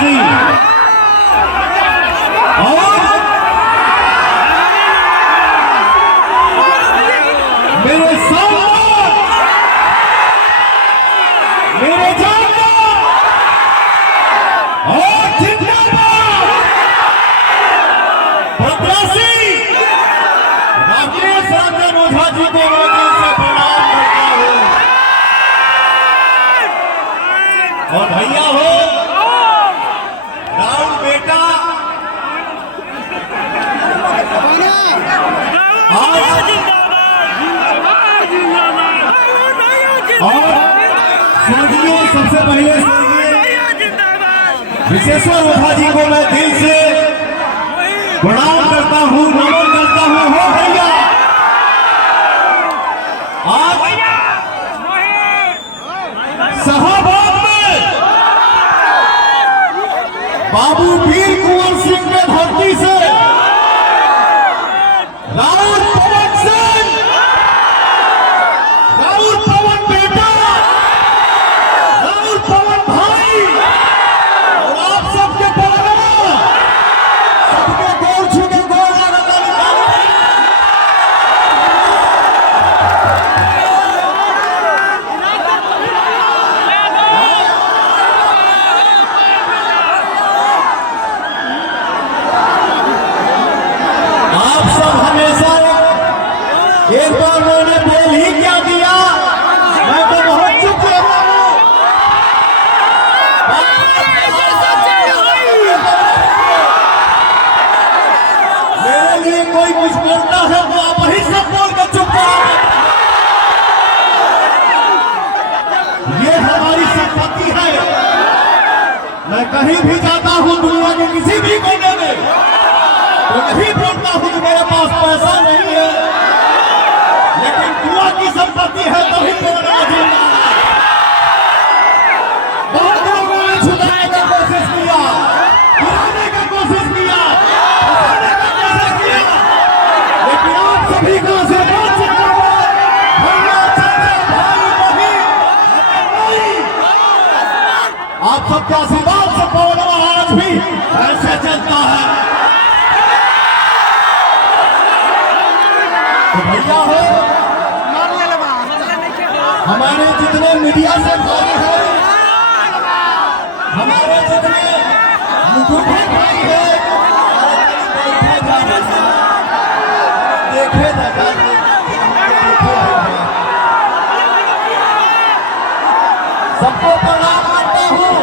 जी और मेरे सामने मेरे जानना और जिंदाबाद भद्रासी राकेश रंजन ओझा जी को मैं दिल से प्रणाम करता हूं। और भैया हो राहुल बेटा और स्वर्गीय सबसे पहले विशेश्वर ओझा जी को मैं दिल से प्रणाम करता हूं, नमन करता हूं। हो भैया आज शाहबाद में बाबू वीर कुंवर सिंह के धरती से राहुल पवन सिंह, राहुल पवन बेटा, राहुल पवन भाई और आप सबके पलगना सबके गोर छू के गोर लगातार आप सब हमेशा एक बार मैंने बोल ही क्या दिया, मैं तो बहुत चुप रहा हूं। मेरे लिए कोई कुछ बोलता है तो आप ही सब बोल कर चुप करो। ये हमारी संपत्ति है। मैं कहीं भी जाता हूं दुनिया के किसी भी कोने में तो नहीं बोलता हूं कि मेरे पास पैसा नहीं है, लेकिन कुआ की संपत्ति है तभी बोलना जिंदा है। बहुत लोगों ने छुड़ाने का कोशिश किया, गिराने का कोशिश किया, फंसाने का कोशिश किया, लेकिन आप सभी का आशीर्वाद जिंदाबाद। भैया चाचा भाई बहन आप सबके आशीर्वाद से पौड़वा आज भी ऐसे चलता है। तो भैया हो हमारे जितने मीडिया से भाई हैं, हमारे जितने मुकुटे भाई हैं, देखे सबको प्रणाम करता हूँ।